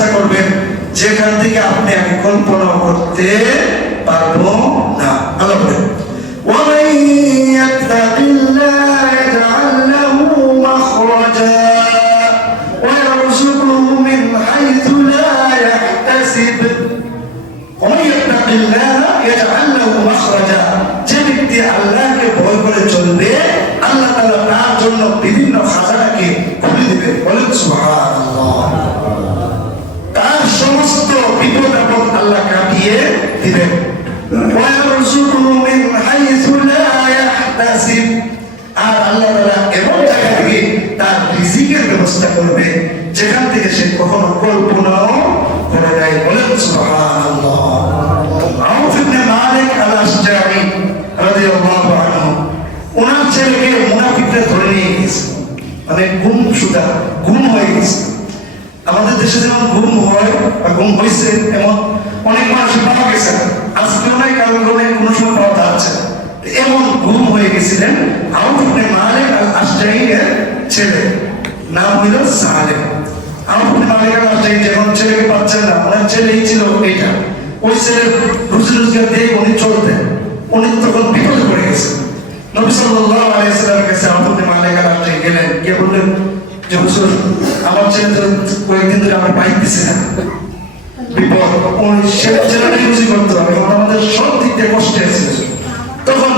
ব্যবস্থা করবেন যেখান থেকে আপনি আমি কল্পনা করতে পারবো না আল্লাহ বলেন ومن يتق الله يجعل له مخرجا ويرزقه من حيث لا يحتسب ومن يتق الله يجعل له مخرجا শুকরু মিন হাইসু লা ইয়াহতাসিব আর আল্লাহ তাআলা এমন জায়গা থেকে তার রিজিকের ব্যবস্থা করবে, যেখান থেকে সে কখনো কল্পনাও করে নাই। বলেন, সুবহানাল্লাহ। আউফ ইবনে মালিক আল আশজারি রাদিয়াল্লাহু ওনার ছেলেকে মুনাফিকরা ধরে নিয়ে গেছে মানে গুম সুদা গুম হয়ে গেছে আমাদের দেশে যেমন ঘুম হয় বা ঘুম হয়েছে এমন অনেক মানুষ পাওয়া গেছে আজকেও নাই কারণ সময় পাওয়া যাচ্ছে এমন ঘুম হয়ে গেছিলেন আশজাইয়ের ছেলে। নাম হইল আউফ ইবনে মালিক আল আশজাই যখন ছেলেকে পাচ্ছেন না? ওনার ছেলেই ছিল ওই ছেলে রুজি রোজগার দিয়ে উনি চলতেন। উনি তখন বিপদে পড়ে গেছেন। নবী সাল্লাল্লাহু আলাইহি সাল্লামের কাছে গেলেন। গিয়ে বললেন যে আমার ছেলে কয়েকদিন ধরে আমার পাইতেছে না। বিপদ, ওই ছেলে ছেলেটা ইউজি করতে হবে। কারণ আমাদের সব দিক দিয়ে কষ্টে আছে তখন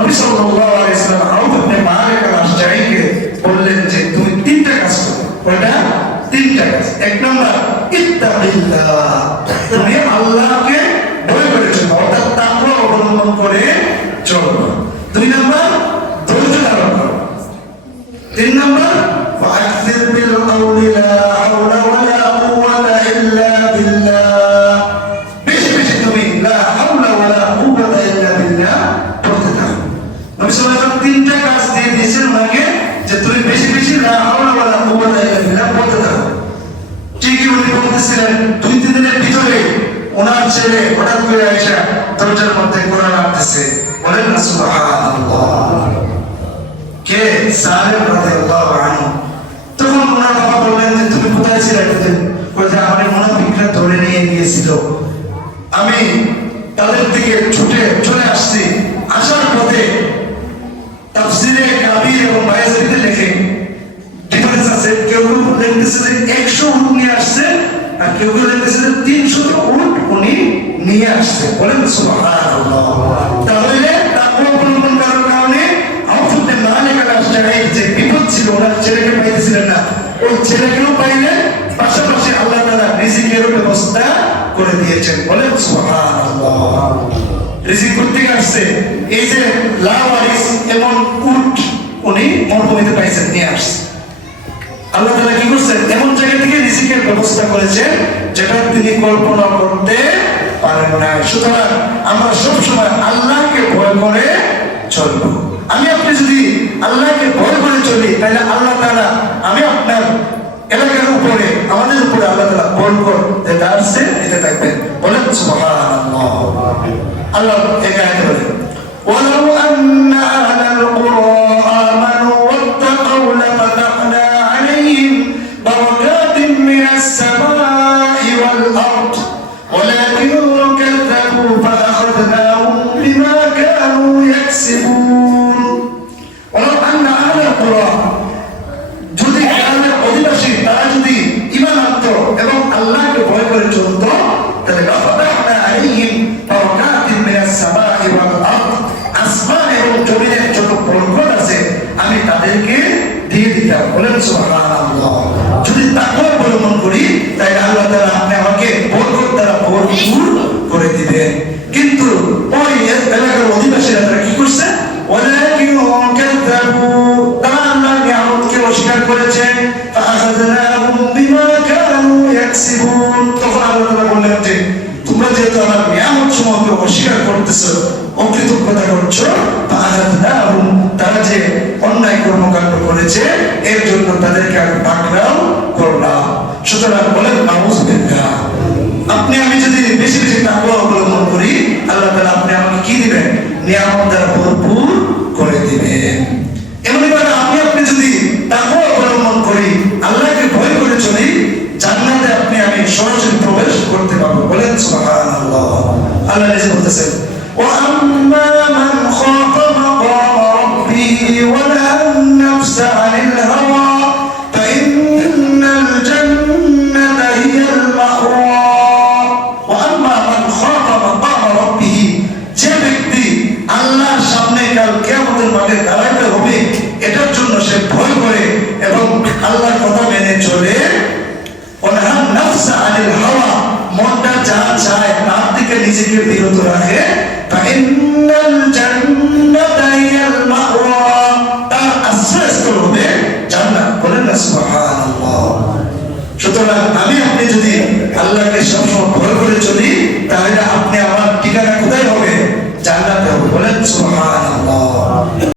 নবী সাল্লাল্লাহু আলাইহি সাল্লাম আউফ ইবনে মালিক আল-আশজাইকে বললেন যে, তুমি তিনটা কাজ করো। কয়টা? তিনটা কাজ। এক নম্বর, ইত্তাকিল্লাহ। তুমি আল্লাহকে ভয় করে চলো, অর্থাৎ তাকওয়া অবলম্বন করে চলো। দুই নম্বর তিন নম্বর فأكثر بالقول لا حول ولا قوة إلا بالله বেশি বেশি তুমি লা হাওলা ওয়ালা কুওয়াতা ইল্লা বিল্লাহ পড়তে থাকো নবী সাল্লাল্লাহু আলাইহি ওয়াসাল্লাম তিনটা কাজ দিয়ে দিয়েছেন ওনাকে যে তুমি বেশি বেশি লা হাওলা ওয়ালা কুওয়াতা ইল্লা বিল্লাহ পড়তে থাকো ঠিকই উনি বলতেছিলেন দুই তিন দিনের ভিতরে ওনার ছেলে হঠাৎ করে আইসা দরজার মধ্যে কোরআন আনতেছে বলেন না সুবহানাল্লাহ কে? সাহেব রাদিয়াল্লাহু আনহু। তখন ওনার বাবা বললেন যে, তুমি কোথায় ছিলে? এতদিন বলছে আমার মুনাফিকরা ধরে নিয়ে গিয়েছিল। আমি তাদের দিকে ছুটে চলে আসছি। আসার পথে তাফসিরে কাবির এবং বায়াজিতে লেখে, ডিফারেন্স আছে, কেউ কেউ লিখতেছে যে একশো উট নিয়ে আসছে আর কেউ কেউ লিখতেছে যে তিনশো উট উনি নিয়ে আসছে। বলেন সুবহানাল্লাহ। আল্লাহ না সুতরাং আমরা সব সময় আল্লাহকে ভয় করে চলবো। আমি আপনি যদি আল্লাহকে ভয় করে চলি, তাহলে আল্লাহ তাআলা আমি আপনার এলাকার উপরে, আমাদের উপরে আল্লাহ তাআলা বরকত যেটা আসছে সুবহানাল্লাহ। আল্লাহ এটা করে ওয়ালাউ আন্না আহলাল বলেন যদি তাকে অবলম্বন করি তাহলে আল্লাহ তারা আপনি আমাকে বরকত দ্বারা ভরপুর করে দিবেন। কিন্তু ওই এলাকার অধিবাসীরা তারা কি করছে? ওয়ালাকিন কাযযাবু তারা আল্লাহর নিয়ামতকে অস্বীকার করেছে। ফাআখাযনাহুম বিমা কানু ইয়াকসিবুন তখন আল্লাহ তাআলা বললেন যে তোমরা যেহেতু আমার নিয়ামত সমূহকে অস্বীকার করতেছো, অকৃতজ্ঞতা করছ তারা যে অন্যায় কর্মকাণ্ড করেছে, এর জন্য তাদেরকে আমি পাকড়াও করলাম। সুতরাং বলেন মানুষ নাউযুবিল্লাহ আপনি, আমি যদি বেশি বেশি তাকওয়া অবলম্বন করি, আল্লাহ তাআলা আপনি আমাকে কি দিবেন? নিয়ামত দ্বারা ভরপুর করে দিবেন। এমনি ভাবে আমি আপনি যদি তাকওয়া অবলম্বন করি, আল্লাহকে ভয় করে চলি, জান্নাতে আপনি, আমি আল্লাহ নিজে বলতেছেন وأما من خاف مقام ربه নিজেকে বিরত রাখে। তার আশ্রয়স্থল হবে জান্নাত। বলেন না সুবহানাল্লাহ। সুতরাং আমি আপনি যদি আল্লাহকে সবসময়